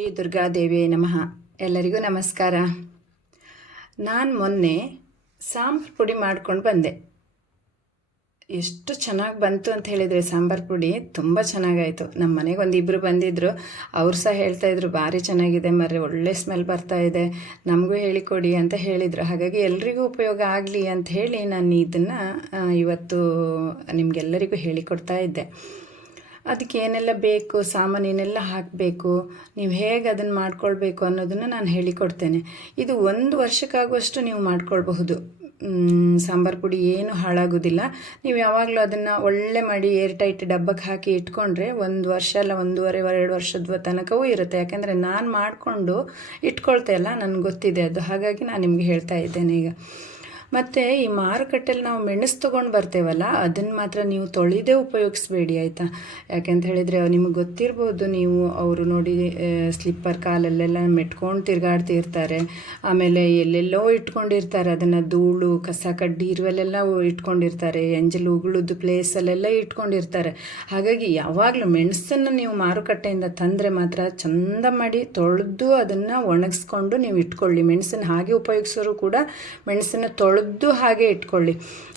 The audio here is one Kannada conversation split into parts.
ಶ್ರೀ ದುರ್ಗಾದೇವಿಯೇ ನಮಃ. ಎಲ್ಲರಿಗೂ ನಮಸ್ಕಾರ. ನಾನು ಮೊನ್ನೆ ಸಾಂಬಾರು ಪುಡಿ ಮಾಡ್ಕೊಂಡು ಬಂದೆ. ಎಷ್ಟು ಚೆನ್ನಾಗಿ ಬಂತು ಅಂತ ಹೇಳಿದರೆ ಸಾಂಬಾರು ಪುಡಿ ತುಂಬ ಚೆನ್ನಾಗಾಯಿತು. ನಮ್ಮ ಮನೆಗೆ ಒಂದಿಬ್ಬರು ಬಂದಿದ್ದರು, ಅವ್ರು ಸಹ ಹೇಳ್ತಾಯಿದ್ರು ಭಾರಿ ಚೆನ್ನಾಗಿದೆ ಮರ್ರೆ, ಒಳ್ಳೆ ಸ್ಮೆಲ್ ಬರ್ತಾಯಿದೆ, ನಮಗೂ ಹೇಳಿಕೊಡಿ ಅಂತ ಹೇಳಿದರು. ಹಾಗಾಗಿ ಎಲ್ರಿಗೂ ಉಪಯೋಗ ಆಗಲಿ ಅಂತ ಹೇಳಿ ನಾನು ಇದನ್ನು ಇವತ್ತು ನಿಮಗೆಲ್ಲರಿಗೂ ಹೇಳಿಕೊಡ್ತಾ ಇದ್ದೆ. ಅದಕ್ಕೆ ಏನೆಲ್ಲ ಬೇಕು, ಸಾಮಾನೇನೆಲ್ಲ ಹಾಕಬೇಕು, ನೀವು ಹೇಗೆ ಅದನ್ನು ಮಾಡ್ಕೊಳ್ಬೇಕು ಅನ್ನೋದನ್ನು ನಾನು ಹೇಳಿಕೊಡ್ತೇನೆ. ಇದು 1 ವರ್ಷಕ್ಕಾಗುವಷ್ಟು ನೀವು ಮಾಡ್ಕೊಳ್ಬಹುದು. ಸಾಂಬಾರು ಪುಡಿ ಏನೂ ಹಾಳಾಗೋದಿಲ್ಲ. ನೀವು ಯಾವಾಗಲೂ ಅದನ್ನು ಒಳ್ಳೆ ಮಾಡಿ ಏರ್ ಟೈಟ್ ಡಬ್ಬಕ್ಕೆ ಹಾಕಿ ಇಟ್ಕೊಂಡ್ರೆ 1 ವರ್ಷ ಅಲ್ಲ 1.5-2 ವರ್ಷದ ತನಕವೂ ಇರುತ್ತೆ. ಯಾಕೆಂದರೆ ನಾನು ಮಾಡಿಕೊಂಡು ಇಟ್ಕೊಳ್ತೆ ಅಲ್ಲ, ನನಗೆ ಗೊತ್ತಿದೆ ಅದು. ಹಾಗಾಗಿ ನಾನು ನಿಮಗೆ ಹೇಳ್ತಾ ಇದ್ದೇನೆ ಈಗ. ಮತ್ತು ಈ ಮಾರುಕಟ್ಟೆಯಲ್ಲಿ ನಾವು ಮೆಣಸು ತೊಗೊಂಡು ಬರ್ತೇವಲ್ಲ, ಅದನ್ನು ಮಾತ್ರ ನೀವು ತೊಳೆದೇ ಉಪಯೋಗಿಸ್ಬೇಡಿ, ಆಯಿತಾ? ಯಾಕೆಂತ ಹೇಳಿದರೆ ನಿಮಗೆ ಗೊತ್ತಿರ್ಬೋದು, ಅವರು ನೋಡಿ ಸ್ಲಿಪ್ಪರ್ ಕಾಲಲ್ಲೆಲ್ಲ ಮೆಟ್ಕೊಂಡು ತಿರುಗಾಡ್ತಿರ್ತಾರೆ. ಆಮೇಲೆ ಎಲ್ಲೆಲ್ಲೋ ಇಟ್ಕೊಂಡಿರ್ತಾರೆ ಅದನ್ನು, ಧೂಳು ಕಸ ಕಡ್ಡಿ ಇರುವಲ್ಲೆಲ್ಲ ಇಟ್ಕೊಂಡಿರ್ತಾರೆ, ಎಂಜಲು ಉಗುಳದ್ದು ಪ್ಲೇಸಲ್ಲೆಲ್ಲ ಇಟ್ಕೊಂಡಿರ್ತಾರೆ. ಹಾಗಾಗಿ ಯಾವಾಗಲೂ ಮೆಣಸನ್ನು ನೀವು ಮಾರುಕಟ್ಟೆಯಿಂದ ತಂದರೆ ಮಾತ್ರ ಚಂದ ಮಾಡಿ ತೊಳೆದು ಅದನ್ನು ಒಣಗಿಸ್ಕೊಂಡು ನೀವು ಇಟ್ಕೊಳ್ಳಿ. ಮೆಣಸನ್ನು ಹಾಗೆ ಉಪಯೋಗಿಸೋರು ಕೂಡ ಮೆಣಸನ್ನು ತೊಳೆದು ಹಾಗೆ ಇಟ್ಕೊಳ್ಳಿ.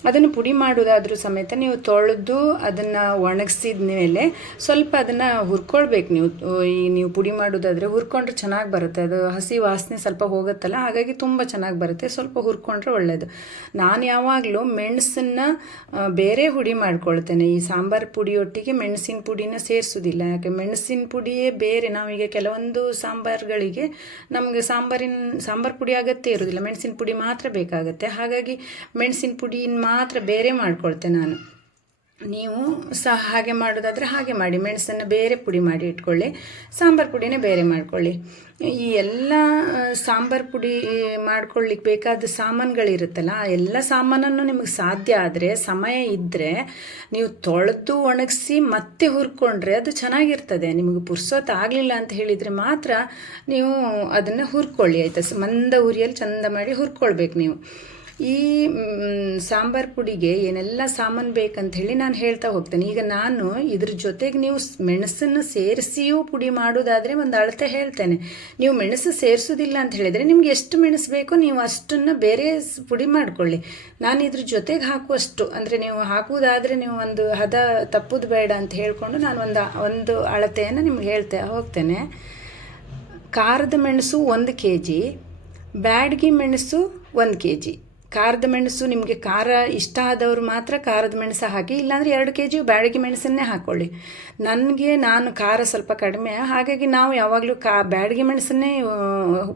ಅದನ್ನು ಪುಡಿ ಮಾಡೋದಾದ್ರೂ ಸಮೇತ ನೀವು ತೊಳೆದು ಅದನ್ನು ಒಣಗಿಸಿದ ಮೇಲೆ ಸ್ವಲ್ಪ ಅದನ್ನು ಹುರ್ಕೊಳ್ಬೇಕು. ನೀವು ಪುಡಿ ಮಾಡೋದಾದರೆ ಹುರ್ಕೊಂಡ್ರೆ ಚೆನ್ನಾಗಿ ಬರುತ್ತೆ. ಅದು ಹಸಿ ವಾಸನೆ ಸ್ವಲ್ಪ ಹೋಗುತ್ತಲ್ಲ, ಹಾಗಾಗಿ ತುಂಬ ಚೆನ್ನಾಗಿ ಬರುತ್ತೆ. ಸ್ವಲ್ಪ ಹುರ್ಕೊಂಡ್ರೆ ಒಳ್ಳೆಯದು. ನಾನು ಯಾವಾಗಲೂ ಮೆಣಸನ್ನು ಬೇರೆ ಹುಡಿ ಮಾಡ್ಕೊಳ್ತೇನೆ. ಈ ಸಾಂಬಾರು ಪುಡಿಯೊಟ್ಟಿಗೆ ಮೆಣಸಿನ ಪುಡಿನ ಸೇರಿಸೋದಿಲ್ಲ. ಯಾಕೆ ಮೆಣಸಿನ ಪುಡಿಯೇ ಬೇರೆ. ನಾವೀಗ ಕೆಲವೊಂದು ಸಾಂಬಾರುಗಳಿಗೆ ನಮಗೆ ಸಾಂಬಾರು ಪುಡಿ ಅಗತ್ಯ ಇರೋದಿಲ್ಲ, ಮೆಣಸಿನ ಪುಡಿ ಮಾತ್ರ ಬೇಕಾಗುತ್ತೆ. ಹಾಗಾಗಿ ಮೆಣಸಿನ ಪುಡಿನ ಮಾತ್ರ ಬೇರೆ ಮಾಡ್ಕೊಳ್ತೆ ನಾನು. ನೀವು ಸಹ ಹಾಗೆ ಮಾಡೋದಾದರೆ ಹಾಗೆ ಮಾಡಿ, ಮೆಣಸನ್ನು ಬೇರೆ ಪುಡಿ ಮಾಡಿ ಇಟ್ಕೊಳ್ಳಿ, ಸಾಂಬಾರು ಪುಡಿನೇ ಬೇರೆ ಮಾಡ್ಕೊಳ್ಳಿ. ಈ ಎಲ್ಲ ಸಾಂಬಾರು ಪುಡಿ ಮಾಡ್ಕೊಳ್ಳಿಕ್ಕೆ ಬೇಕಾದ ಸಾಮಾನುಗಳಿರುತ್ತಲ್ಲ, ಆ ಎಲ್ಲ ಸಾಮಾನನ್ನು ನಿಮಗೆ ಸಾಧ್ಯ ಆದರೆ, ಸಮಯ ಇದ್ದರೆ ನೀವು ತೊಳೆದು ಒಣಗಿಸಿ ಮತ್ತೆ ಹುರ್ಕೊಂಡ್ರೆ ಅದು ಚೆನ್ನಾಗಿರ್ತದೆ. ನಿಮಗೆ ಪುರ್ಸೊತ್ತು ಆಗಲಿಲ್ಲ ಅಂತ ಹೇಳಿದರೆ ಮಾತ್ರ ನೀವು ಅದನ್ನು ಹುರ್ಕೊಳ್ಳಿ, ಆಯಿತಾ? ಮಂದ ಉರಿಯಲ್ಲಿ ಚಂದ ಮಾಡಿ ಹುರ್ಕೊಳ್ಬೇಕು ನೀವು. ಈ ಸಾಂಬಾರು ಪುಡಿಗೆ ಏನೆಲ್ಲ ಸಾಮಾನು ಬೇಕಂತ ಹೇಳಿ ನಾನು ಹೇಳ್ತಾ ಹೋಗ್ತೇನೆ. ಈಗ ನಾನು ಇದ್ರ ಜೊತೆಗೆ ನೀವು ಮೆಣಸನ್ನು ಸೇರಿಸಿಯೂ ಪುಡಿ ಮಾಡೋದಾದರೆ ಒಂದು ಅಳತೆ ಹೇಳ್ತೇನೆ. ನೀವು ಮೆಣಸು ಸೇರಿಸೋದಿಲ್ಲ ಅಂತ ಹೇಳಿದರೆ ನಿಮ್ಗೆ ಎಷ್ಟು ಮೆಣಸು ಬೇಕೋ ನೀವು ಅಷ್ಟನ್ನು ಬೇರೆ ಪುಡಿ ಮಾಡಿಕೊಳ್ಳಿ. ನಾನು ಇದ್ರ ಜೊತೆಗೆ ಹಾಕುವಷ್ಟು, ಅಂದರೆ ನೀವು ಹಾಕುವುದಾದರೆ ನೀವು ಒಂದು ಹದ ತಪ್ಪುದು ಬೇಡ ಅಂತ ಹೇಳಿಕೊಂಡು ನಾನು ಒಂದು ಅಳತೆಯನ್ನು ನಿಮ್ಗೆ ಹೇಳ್ತಾ ಹೋಗ್ತೇನೆ. ಖಾರದ ಮೆಣಸು 1 kg, ಬ್ಯಾಡಗಿ ಮೆಣಸು 1 kg. ಖಾರದ ಮೆಣಸು ನಿಮಗೆ ಖಾರ ಇಷ್ಟ ಆದವರು ಮಾತ್ರ ಖಾರದ ಮೆಣಸು ಹಾಕಿ, ಇಲ್ಲಾಂದರೆ 2 kg ಬ್ಯಾಡಗಿ ಮೆಣಸನ್ನೇ ಹಾಕ್ಕೊಳ್ಳಿ. ನಾನು ಖಾರ ಸ್ವಲ್ಪ ಕಡಿಮೆ, ಹಾಗಾಗಿ ನಾವು ಯಾವಾಗಲೂ ಬ್ಯಾಡಗಿ ಮೆಣಸನ್ನೇ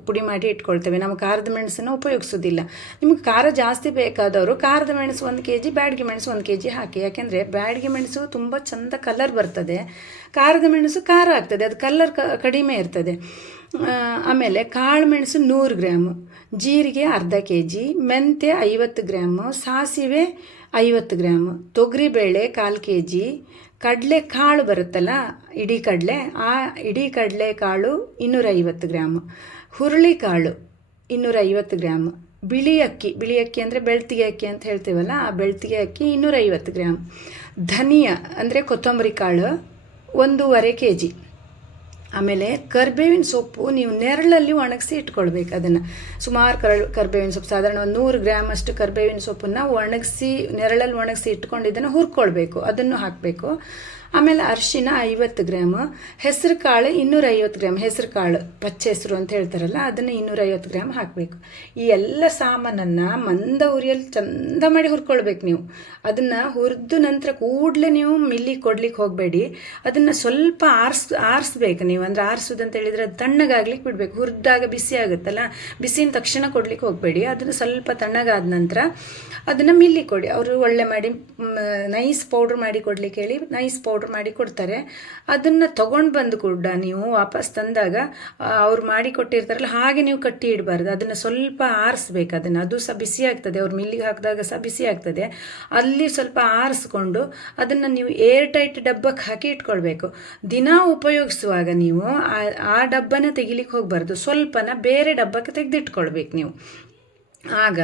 ಪುಡಿ ಮಾಡಿ ಇಟ್ಕೊಳ್ತೇವೆ. ನಾವು ಖಾರದ ಮೆಣಸನ್ನು ಉಪಯೋಗಿಸೋದಿಲ್ಲ. ನಿಮಗೆ ಖಾರ ಜಾಸ್ತಿ ಬೇಕಾದವರು ಖಾರದ ಮೆಣಸು 1 kg, ಬ್ಯಾಡಗಿ ಮೆಣಸು 1 kg ಹಾಕಿ. ಯಾಕೆಂದರೆ ಬ್ಯಾಡಗಿ ಮೆಣಸು ತುಂಬ ಚಂದ ಕಲರ್ ಬರ್ತದೆ, ಖಾರದ ಮೆಣಸು ಖಾರ ಆಗ್ತದೆ, ಅದು ಕಲರ್ ಕಡಿಮೆ ಇರ್ತದೆ. ಆಮೇಲೆ ಕಾಳು ಮೆಣಸು 100 ಗ್ರಾಮು, ಜೀರಿಗೆ ಅರ್ಧ kg, ಮೆಂತ್ಯ 50 ಗ್ರಾಮು, ಸಾಸಿವೆ 50 ಗ್ರಾಮು, ತೊಗರಿಬೇಳೆ 1/4 kg, ಕಡಲೆ ಕಾಳು ಬರುತ್ತಲ್ಲ ಇಡೀ ಕಡಲೆ, ಆ ಇಡೀ ಕಡಲೆ ಕಾಳು 250 ಗ್ರಾಮು, ಹುರುಳಿಕಾಳು 250 ಗ್ರಾಮು, ಬಿಳಿ ಅಕ್ಕಿ ಅಂದರೆ ಬೆಳ್ತಿಗೆ ಅಕ್ಕಿ ಅಂತ ಹೇಳ್ತೀವಲ್ಲ, ಆ ಬೆಳ್ತಿಗೆ ಅಕ್ಕಿ 250 ಗ್ರಾಮ್, ಧನಿಯಾ ಅಂದರೆ ಕೊತ್ತಂಬರಿ ಕಾಳು 1.5 kg. ಆಮೇಲೆ ಕರಿಬೇವಿನ ಸೊಪ್ಪು ನೀವು ನೆರಳಲ್ಲಿ ಒಣಗಿಸಿ ಇಟ್ಕೊಳ್ಬೇಕು. ಅದನ್ನು ಸುಮಾರು ಕರಿಬೇವಿನ ಸೊಪ್ಪು, ಸಾಧಾರಣ 100 ಗ್ರಾಮ್ ಅಷ್ಟು ಕರಿಬೇವಿನ ಸೊಪ್ಪನ್ನು ಒಣಗಿಸಿ ನೆರಳಲ್ಲಿ ಒಣಗಿಸಿ ಇಟ್ಕೊಂಡಿದ್ದನ್ನು ಹುರ್ಕೊಳ್ಬೇಕು, ಅದನ್ನು ಹಾಕಬೇಕು. ಆಮೇಲೆ ಅರಿಶಿನ 50 ಗ್ರಾಮು, ಹೆಸರು ಕಾಳು 250 ಗ್ರಾಮ್, ಹೆಸರು ಕಾಳು ಪಚ್ಚೆ ಹೆಸರು ಅಂತ ಹೇಳ್ತಾರಲ್ಲ, ಅದನ್ನು 250 ಗ್ರಾಮ್ ಹಾಕಬೇಕು. ಈ ಎಲ್ಲ ಸಾಮಾನನ್ನು ಮಂದ ಉರಿಯಲ್ಲಿ ಚಂದ ಮಾಡಿ ಹುರ್ಕೊಳ್ಬೇಕು ನೀವು. ಅದನ್ನು ಹುರಿದ ನಂತರ ಕೂಡಲೇ ನೀವು ಮಿಲ್ಲಿಗೆ ಕೊಡ್ಲಿಕ್ಕೆ ಹೋಗಬೇಡಿ. ಅದನ್ನು ಸ್ವಲ್ಪ ಆರಿಸ್ಬೇಕು ನೀವು. ಅಂದರೆ ಆರಿಸೋದಂತ ಹೇಳಿದರೆ ಅದು ತಣ್ಣಗಾಗ್ಲಿಕ್ಕೆ ಬಿಡಬೇಕು. ಹುರಿದಾಗ ಬಿಸಿ ಆಗುತ್ತಲ್ಲ, ಬಿಸಿನ ತಕ್ಷಣ ಕೊಡ್ಲಿಕ್ಕೆ ಹೋಗಬೇಡಿ. ಅದನ್ನು ಸ್ವಲ್ಪ ತಣ್ಣಗಾದ ನಂತರ ಅದನ್ನು ಮಿಲ್ಲಿಗೆ ಕೊಡಿ. ಅವರು ಒಳ್ಳೆ ಮಾಡಿ ನೈಸ್ ಪೌಡ್ರ್ ಮಾಡಿ ಕೊಡ್ಲಿಕ್ಕೆ ಹೇಳಿ ನೈಸ್ ಪೌಡ್ರ್ ಮಾಡಿ ಕೊಡ್ತಾರೆ. ಅದನ್ನು ತೊಗೊಂಡು ಬಂದು ಕೂಡ ನೀವು ವಾಪಸ್ ತಂದಾಗ ಅವ್ರು ಮಾಡಿ ಕೊಟ್ಟಿರ್ತಾರಲ್ಲ, ಹಾಗೆ ನೀವು ಕಟ್ಟಿ ಇಡಬಾರ್ದು. ಅದನ್ನು ಸ್ವಲ್ಪ ಆರಿಸ್ಬೇಕು. ಅದು ಸಹ ಬಿಸಿ ಆಗ್ತದೆ, ಅವ್ರು ಮಿಲ್ಲಿಗೆ ಹಾಕಿದಾಗ ಸಹ ಬಿಸಿ ಆಗ್ತದೆ. ಅಲ್ಲಿ ಸ್ವಲ್ಪ ಆರಿಸ್ಕೊಂಡು ಅದನ್ನು ನೀವು ಏರ್ ಟೈಟ್ ಡಬ್ಬಕ್ಕೆ ಹಾಕಿ ಇಟ್ಕೊಳ್ಬೇಕು. ದಿನ ಉಪಯೋಗಿಸುವಾಗ ನೀವು ಆ ಡಬ್ಬನ ತೆಗಿಲಿಕ್ಕೆ ಹೋಗಬಾರ್ದು, ಸ್ವಲ್ಪನ ಬೇರೆ ಡಬ್ಬಕ್ಕೆ ತೆಗೆದಿಟ್ಕೊಳ್ಬೇಕು ನೀವು. ಆಗ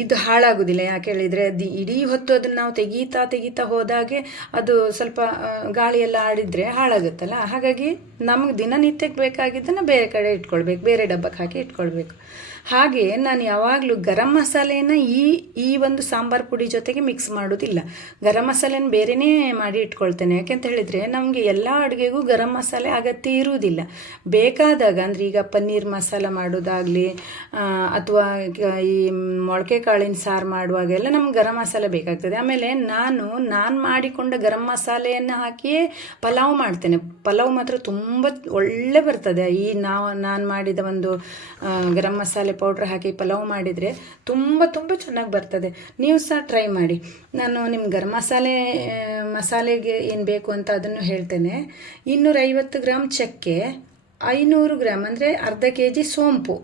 ಇದು ಹಾಳಾಗೋದಿಲ್ಲ. ಯಾಕೆ ಹೇಳಿದರೆ ಇಡೀ ಹೊತ್ತು ಅದನ್ನು ನಾವು ತೆಗೀತಾ ಹೋದಾಗೆ ಅದು ಸ್ವಲ್ಪ ಗಾಳಿಯೆಲ್ಲ ಆಡಿದರೆ ಹಾಳಾಗುತ್ತಲ್ಲ. ಹಾಗಾಗಿ ನಮಗೆ ದಿನನಿತ್ಯಕ್ಕೆ ಬೇಕಾಗಿದ್ದನ್ನು ಬೇರೆ ಕಡೆ ಇಟ್ಕೊಳ್ಬೇಕು, ಬೇರೆ ಡಬ್ಬಕ್ಕೆ ಹಾಕಿ ಇಟ್ಕೊಳ್ಬೇಕು. ಹಾಗೆ ನಾನು ಯಾವಾಗಲೂ ಗರಂ ಮಸಾಲೆನ ಈ ಒಂದು ಸಾಂಬಾರು ಪುಡಿ ಜೊತೆಗೆ ಮಿಕ್ಸ್ ಮಾಡೋದಿಲ್ಲ. ಗರಂ ಮಸಾಲೆನ ಬೇರೆಯೇ ಮಾಡಿ ಇಟ್ಕೊಳ್ತೇನೆ. ಯಾಕೆಂತ ಹೇಳಿದರೆ ನಮಗೆ ಎಲ್ಲ ಅಡುಗೆಗೂ ಗರಂ ಮಸಾಲೆ ಅಗತ್ಯ ಇರುವುದಿಲ್ಲ. ಬೇಕಾದಾಗ ಅಂದರೆ ಈಗ ಪನ್ನೀರ್ ಮಸಾಲ ಮಾಡೋದಾಗಲಿ ಅಥವಾ ಈ ಮೊಳಕೆ ಕಾಳಿನ ಸಾರು ಮಾಡುವಾಗೆಲ್ಲ ನಮ್ಗೆ ಗರಂ ಮಸಾಲೆ ಬೇಕಾಗ್ತದೆ. ಆಮೇಲೆ ನಾನು ಮಾಡಿಕೊಂಡ ಗರಂ ಮಸಾಲೆಯನ್ನು ಹಾಕಿಯೇ ಪಲಾವ್ ಮಾಡ್ತೇನೆ. ಪಲಾವ್ ಮಾತ್ರ ತುಂಬ ಒಳ್ಳೆ ಬರ್ತದೆ. ನಾನು ಮಾಡಿದ ಒಂದು ಗರಂ ಮಸಾಲೆ ಪೌಡ್ರ್ ಹಾಕಿ ಪಲಾವ್ ಮಾಡಿದರೆ ತುಂಬ ಚೆನ್ನಾಗಿ ಬರ್ತದೆ. ನೀವು ಸಹ ಟ್ರೈ ಮಾಡಿ. ನಾನು ನಿಮ್ಮ ಗರಂ ಮಸಾಲೆಗೆ ಏನು ಬೇಕು ಅಂತ ಅದನ್ನು ಹೇಳ್ತೇನೆ. 250 ಗ್ರಾಮ್ ಚಕ್ಕೆ, 500 ಗ್ರಾಮ್ ಅಂದರೆ ಅರ್ಧ kg ಸೋಂಪು,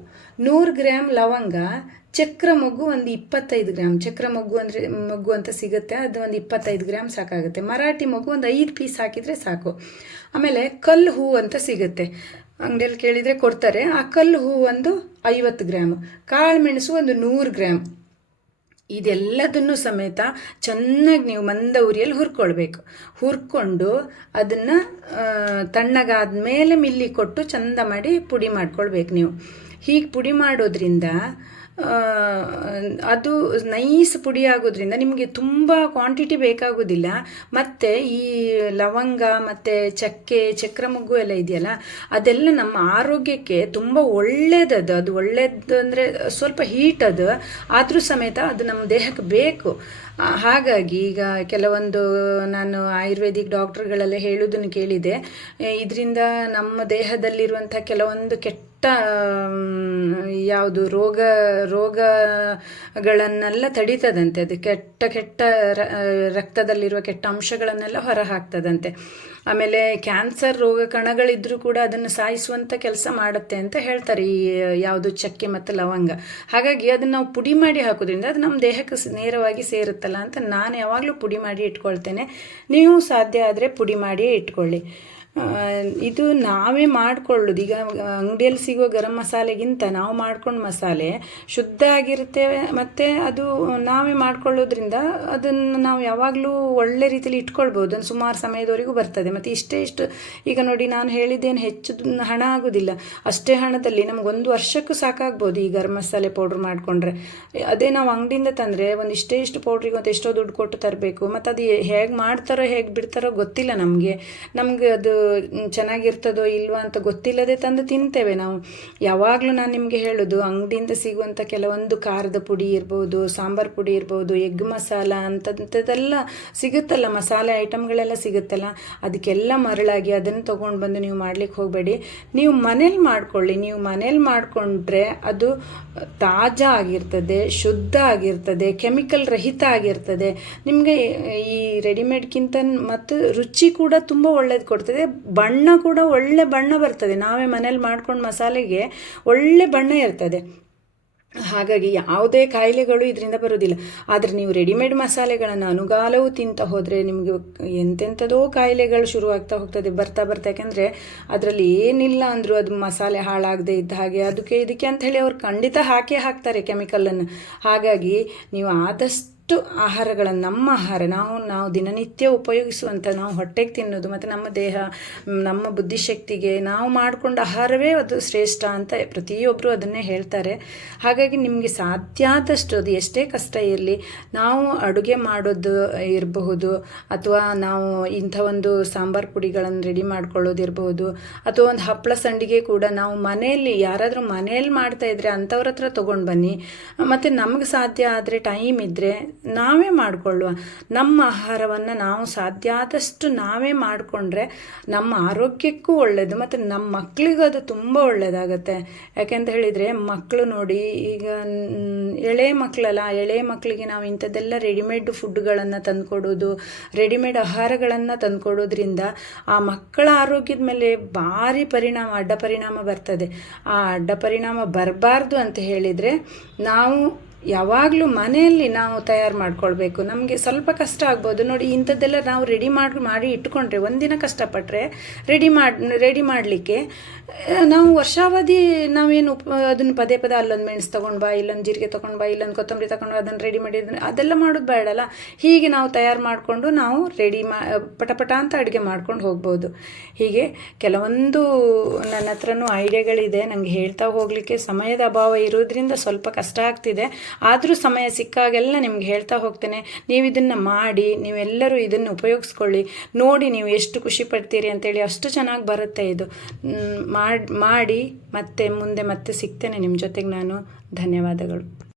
100 ಗ್ರಾಮ್ ಲವಂಗ, ಚಕ್ರ ಮೊಗ್ಗು ಒಂದು 25 ಗ್ರಾಮ್. ಚಕ್ರ ಮೊಗ್ಗು ಅಂತ ಸಿಗುತ್ತೆ, ಅದು ಒಂದು 25 ಗ್ರಾಮ್ ಸಾಕಾಗುತ್ತೆ. ಮರಾಠಿ ಮೊಗ್ಗು ಒಂದು 5 ಪೀಸ್ ಹಾಕಿದರೆ ಸಾಕು. ಆಮೇಲೆ ಕಲ್ಲು ಹೂವು ಅಂತ ಸಿಗುತ್ತೆ, ಅಂಗಡಿಯಲ್ಲಿ ಕೇಳಿದರೆ ಕೊಡ್ತಾರೆ. ಆ ಕಲ್ಲು ಹೂವು ಒಂದು 50 ಗ್ರಾಮ್, ಕಾಳು ಮೆಣಸು ಒಂದು 100 ಗ್ರಾಮ್. ಇದೆಲ್ಲದನ್ನು ಸಮೇತ ಚೆನ್ನಾಗಿ ನೀವು ಮಂದ ಉರಿಯಲ್ಲಿ ಹುರ್ಕೊಂಡು ಅದನ್ನು ತಣ್ಣಗಾದ ಮೇಲೆ ಮಿಲ್ಲಿ ಕೊಟ್ಟು ಚಂದ ಮಾಡಿ ಪುಡಿ ಮಾಡ್ಕೊಳ್ಬೇಕು. ನೀವು ಹೀಗೆ ಪುಡಿ ಮಾಡೋದ್ರಿಂದ ಅದು ನೈಸ್ ಪುಡಿ ಆಗೋದ್ರಿಂದ ನಿಮಗೆ ತುಂಬ ಕ್ವಾಂಟಿಟಿ ಬೇಕಾಗೋದಿಲ್ಲ. ಮತ್ತು ಈ ಲವಂಗ ಮತ್ತು ಚಕ್ರ ಮೊಗ್ಗು ಎಲ್ಲ ಇದೆಯಲ್ಲ, ಅದೆಲ್ಲ ನಮ್ಮ ಆರೋಗ್ಯಕ್ಕೆ ತುಂಬ ಒಳ್ಳೆಯದದು. ಅದು ಒಳ್ಳೆಯದು ಅಂದರೆ ಸ್ವಲ್ಪ ಹೀಟ್ ಅದು, ಆದರೂ ಸಮೇತ ಅದು ನಮ್ಮ ದೇಹಕ್ಕೆ ಬೇಕು. ಹಾಗಾಗಿ ಈಗ ಕೆಲವೊಂದು ನಾನು ಆಯುರ್ವೇದಿಕ್ ಡಾಕ್ಟ್ರುಗಳೆಲ್ಲ ಹೇಳೋದನ್ನು ಕೇಳಿದೆ, ಇದರಿಂದ ನಮ್ಮ ದೇಹದಲ್ಲಿರುವಂಥ ಕೆಲವೊಂದು ಕೆಟ್ಟ ಯಾವುದು ರೋಗಗಳನ್ನೆಲ್ಲ ತಡೀತದಂತೆ. ಅದು ಕೆಟ್ಟ ರಕ್ತದಲ್ಲಿರುವ ಕೆಟ್ಟ ಅಂಶಗಳನ್ನೆಲ್ಲ ಹೊರ ಹಾಕ್ತದಂತೆ. ಆಮೇಲೆ ಕ್ಯಾನ್ಸರ್ ರೋಗ ಕಣಗಳಿದ್ರೂ ಕೂಡ ಅದನ್ನು ಸಾಯಿಸುವಂಥ ಕೆಲಸ ಮಾಡುತ್ತೆ ಅಂತ ಹೇಳ್ತಾರೆ ಈ ಯಾವುದು ಚಕ್ಕೆ ಮತ್ತು ಲವಂಗ. ಹಾಗಾಗಿ ಅದನ್ನು ನಾವು ಪುಡಿ ಮಾಡಿ ಹಾಕೋದ್ರಿಂದ ಅದು ನಮ್ಮ ದೇಹಕ್ಕೆ ನೇರವಾಗಿ ಸೇರುತ್ತಲ್ಲ ಅಂತ ನಾನು ಯಾವಾಗಲೂ ಪುಡಿ ಮಾಡಿ ಇಟ್ಕೊಳ್ತೇನೆ. ನೀವು ಸಾಧ್ಯ ಆದರೆ ಪುಡಿ ಮಾಡಿಯೇ ಇಟ್ಕೊಳ್ಳಿ. ಇದು ನಾವೇ ಮಾಡಿಕೊಳ್ಳೋದು. ಈಗ ಅಂಗಡಿಯಲ್ಲಿ ಸಿಗುವ ಗರಂ ಮಸಾಲೆಗಿಂತ ನಾವು ಮಾಡ್ಕೊಂಡು ಮಸಾಲೆ ಶುದ್ಧ ಆಗಿರುತ್ತೆ, ಮತ್ತು ಅದು ನಾವೇ ಮಾಡ್ಕೊಳ್ಳೋದ್ರಿಂದ ಅದನ್ನು ನಾವು ಯಾವಾಗಲೂ ಒಳ್ಳೆ ರೀತಿಯಲ್ಲಿ ಇಟ್ಕೊಳ್ಬೋದು. ಅದು ಸುಮಾರು ಸಮಯದವರೆಗೂ ಬರ್ತದೆ. ಮತ್ತು ಇಷ್ಟು ಈಗ ನೋಡಿ, ನಾನು ಹೇಳಿದ್ದೇನು ಹೆಚ್ಚು ಹಣ ಆಗೋದಿಲ್ಲ. ಅಷ್ಟೇ ಹಣದಲ್ಲಿ ನಮಗೊಂದು ವರ್ಷಕ್ಕೂ ಸಾಕಾಗ್ಬೋದು ಈ ಗರಂ ಮಸಾಲೆ ಪೌಡ್ರ್ ಮಾಡಿಕೊಂಡ್ರೆ. ಅದೇ ನಾವು ಅಂಗಡಿಯಿಂದ ತಂದರೆ ಒಂದು ಇಷ್ಟು ಪೌಡ್ರಿಗೆ ಒಂದು ಎಷ್ಟೋ ದುಡ್ಡು ಕೊಟ್ಟು ತರಬೇಕು. ಮತ್ತು ಅದು ಹೇಗೆ ಮಾಡ್ತಾರೋ ಹೇಗೆ ಬಿಡ್ತಾರೋ ಗೊತ್ತಿಲ್ಲ. ನಮಗೆ ಅದು ಚೆನ್ನಾಗಿರ್ತದೋ ಇಲ್ವಾ ಅಂತ ಗೊತ್ತಿಲ್ಲದೆ ತಂದು ತಿಂತೇವೆ ನಾವು. ಯಾವಾಗಲೂ ನಾನು ನಿಮಗೆ ಹೇಳೋದು, ಅಂಗಡಿಯಿಂದ ಸಿಗುವಂಥ ಕೆಲವೊಂದು ಖಾರದ ಪುಡಿ ಇರ್ಬೋದು, ಸಾಂಬಾರು ಪುಡಿ ಇರ್ಬೋದು, ಎಗ್ ಮಸಾಲ ಅಂಥದ್ದೆಲ್ಲ ಸಿಗುತ್ತಲ್ಲ, ಮಸಾಲೆ ಐಟಮ್ಗಳೆಲ್ಲ ಸಿಗುತ್ತಲ್ಲ, ಅದಕ್ಕೆಲ್ಲ ಮರಳಾಗಿ ಅದನ್ನು ತೊಗೊಂಡು ಬಂದು ನೀವು ಮಾಡ್ಲಿಕ್ಕೆ ಹೋಗಬೇಡಿ. ನೀವು ಮನೇಲಿ ಮಾಡ್ಕೊಳ್ಳಿ. ನೀವು ಮನೇಲಿ ಮಾಡಿಕೊಂಡ್ರೆ ಅದು ತಾಜಾ ಆಗಿರ್ತದೆ, ಶುದ್ಧ ಆಗಿರ್ತದೆ, ಕೆಮಿಕಲ್ ರಹಿತ ಆಗಿರ್ತದೆ. ನಿಮಗೆ ಈ ರೆಡಿಮೇಡ್ಗಿಂತ ಮತ್ತು ರುಚಿ ಕೂಡ ತುಂಬ ಒಳ್ಳೇದು ಕೊಡ್ತದೆ. ಬಣ್ಣ ಕೂಡ ಒಳ್ಳೆ ಬಣ್ಣ ಬರ್ತದೆ. ನಾವೇ ಮನೇಲಿ ಮಾಡ್ಕೊಂಡು ಮಸಾಲೆಗೆ ಒಳ್ಳೆ ಬಣ್ಣ ಇರ್ತದೆ. ಹಾಗಾಗಿ ಯಾವುದೇ ಕಾಯಿಲೆಗಳು ಇದರಿಂದ ಬರೋದಿಲ್ಲ. ಆದರೆ ನೀವು ರೆಡಿಮೇಡ್ ಮಸಾಲೆಗಳನ್ನು ಅನುಗಾಲವೂ ತಿಂತ ಹೋದರೆ ನಿಮಗೆ ಎಂತೆಂಥದೋ ಕಾಯಿಲೆಗಳು ಶುರುವಾಗ್ತಾ ಹೋಗ್ತದೆ ಬರ್ತಾ. ಯಾಕೆಂದರೆ ಅದರಲ್ಲಿ ಏನಿಲ್ಲ ಅಂದರೂ ಅದು ಮಸಾಲೆ ಹಾಳಾಗದೆ ಇದ್ದ ಹಾಗೆ ಇದಕ್ಕೆ ಅಂಥೇಳಿ ಅವ್ರು ಖಂಡಿತ ಹಾಕ್ತಾರೆ ಕೆಮಿಕಲನ್ನು. ಹಾಗಾಗಿ ನೀವು ಆದಷ್ಟು ಆಹಾರಗಳನ್ನು, ನಮ್ಮ ಆಹಾರ ನಾವು ದಿನನಿತ್ಯ ಉಪಯೋಗಿಸುವಂಥ, ನಾವು ಹೊಟ್ಟೆಗೆ ತಿನ್ನೋದು ಮತ್ತು ನಮ್ಮ ದೇಹ, ನಮ್ಮ ಬುದ್ಧಿಶಕ್ತಿಗೆ ನಾವು ಮಾಡಿಕೊಂಡ ಆಹಾರವೇ ಅದು ಶ್ರೇಷ್ಠ ಅಂತ ಪ್ರತಿಯೊಬ್ಬರು ಅದನ್ನೇ ಹೇಳ್ತಾರೆ. ಹಾಗಾಗಿ ನಿಮಗೆ ಸಾಧ್ಯ ಆದಷ್ಟು, ಅದು ಎಷ್ಟೇ ಕಷ್ಟ ಇರಲಿ, ನಾವು ಅಡುಗೆ ಮಾಡೋದು ಇರಬಹುದು, ಅಥವಾ ನಾವು ಇಂಥ ಒಂದು ಸಾಂಬಾರು ಪುಡಿಗಳನ್ನು ರೆಡಿ ಮಾಡ್ಕೊಳ್ಳೋದಿರಬಹುದು, ಅಥವಾ ಒಂದು ಹಪ್ಪಳ ಸಂಡಿಗೆ ಕೂಡ ನಾವು ಮನೆಯಲ್ಲಿ ಯಾರಾದರೂ ಮನೆಯಲ್ಲಿ ಮಾಡ್ತಾಯಿದ್ರೆ ಅಂಥವ್ರ ಹತ್ರ ತೊಗೊಂಡು ಬನ್ನಿ. ಮತ್ತು ನಮಗೆ ಸಾಧ್ಯ ಆದರೆ, ಟೈಮ್ ಇದ್ದರೆ ನಾವೇ ಮಾಡಿಕೊಳ್ಳುವ. ನಮ್ಮ ಆಹಾರವನ್ನು ನಾವು ಸಾಧ್ಯ ಆದಷ್ಟು ನಾವೇ ಮಾಡಿಕೊಂಡ್ರೆ ನಮ್ಮ ಆರೋಗ್ಯಕ್ಕೂ ಒಳ್ಳೆಯದು, ಮತ್ತು ನಮ್ಮ ಮಕ್ಕಳಿಗೂ ಅದು ತುಂಬ ಒಳ್ಳೆಯದಾಗತ್ತೆ. ಯಾಕೆಂತ ಹೇಳಿದರೆ ಮಕ್ಕಳು ನೋಡಿ, ಈಗ ಎಳೆ ಮಕ್ಕಳಿಗೆ ನಾವು ಇಂಥದ್ದೆಲ್ಲ ರೆಡಿಮೇಡ್ ಫುಡ್ಗಳನ್ನು ತಂದುಕೊಡೋದು, ರೆಡಿಮೇಡ್ ಆಹಾರಗಳನ್ನು ತಂದುಕೊಡೋದ್ರಿಂದ ಆ ಮಕ್ಕಳ ಆರೋಗ್ಯದ ಮೇಲೆ ಭಾರಿ ಅಡ್ಡ ಪರಿಣಾಮ ಬರ್ತದೆ. ಆ ಅಡ್ಡ ಪರಿಣಾಮ ಬರಬಾರ್ದು ಅಂತ ಹೇಳಿದರೆ ನಾವು ಯಾವಾಗಲೂ ಮನೆಯಲ್ಲಿ ನಾವು ತಯಾರು ಮಾಡ್ಕೊಳ್ಬೇಕು. ನಮಗೆ ಸ್ವಲ್ಪ ಕಷ್ಟ ಆಗ್ಬೋದು ನೋಡಿ, ಇಂಥದ್ದೆಲ್ಲ ನಾವು ಮಾಡಿ ಇಟ್ಕೊಂಡ್ರೆ ಒಂದಿನ ಕಷ್ಟಪಟ್ಟರೆ ರೆಡಿ ಮಾಡಲಿಕ್ಕೆ ನಾವು ವರ್ಷಾವಧಿ ನಾವೇನು ಅದನ್ನು ಪದೇ ಪದೇ ಅಲ್ಲೊಂದು ಮೆಣಸು ತೊಗೊಂಡು ಬಾ, ಇಲ್ಲೊಂದು ಜೀರಿಗೆ ತೊಗೊಂಡು ಬಾ, ಇಲ್ಲೊಂದು ಕೊತ್ತಂಬರಿ ತೊಗೊಂಡು ಬಾ, ಅದನ್ನು ರೆಡಿ ಮಾಡಿ ಅದೆಲ್ಲ ಮಾಡೋದು ಬೇಡಲ್ಲ. ಹೀಗೆ ನಾವು ತಯಾರು ಮಾಡಿಕೊಂಡು ನಾವು ಪಟ ಅಂತ ಅಡುಗೆ ಮಾಡ್ಕೊಂಡು ಹೋಗ್ಬೋದು. ಹೀಗೆ ಕೆಲವೊಂದು ನನ್ನ ಹತ್ರನೂ ಐಡಿಯಾಗಳಿದೆ, ನನಗೆ ಹೇಳ್ತಾ ಹೋಗಲಿಕ್ಕೆ ಸಮಯದ ಅಭಾವ ಇರೋದ್ರಿಂದ ಸ್ವಲ್ಪ ಕಷ್ಟ ಆಗ್ತಿದೆ. ಆದರೂ ಸಮಯ ಸಿಕ್ಕಾಗೆಲ್ಲ ನಿಮ್ಗೆ ಹೇಳ್ತಾ ಹೋಗ್ತೇನೆ. ನೀವು ಇದನ್ನು ಮಾಡಿ, ನೀವೆಲ್ಲರೂ ಇದನ್ನು ಉಪಯೋಗಿಸ್ಕೊಳ್ಳಿ, ನೋಡಿ ನೀವು ಎಷ್ಟು ಖುಷಿ ಪಡ್ತೀರಿ ಅಂತೇಳಿ. ಅಷ್ಟು ಚೆನ್ನಾಗಿ ಬರುತ್ತೆ ಇದು. ಮಾಡಿ ಮತ್ತೆ ಮುಂದೆ ಮತ್ತೆ ಸಿಗ್ತೇನೆ ನಿಮ್ಮ ಜೊತೆಗೆ ನಾನು. ಧನ್ಯವಾದಗಳು.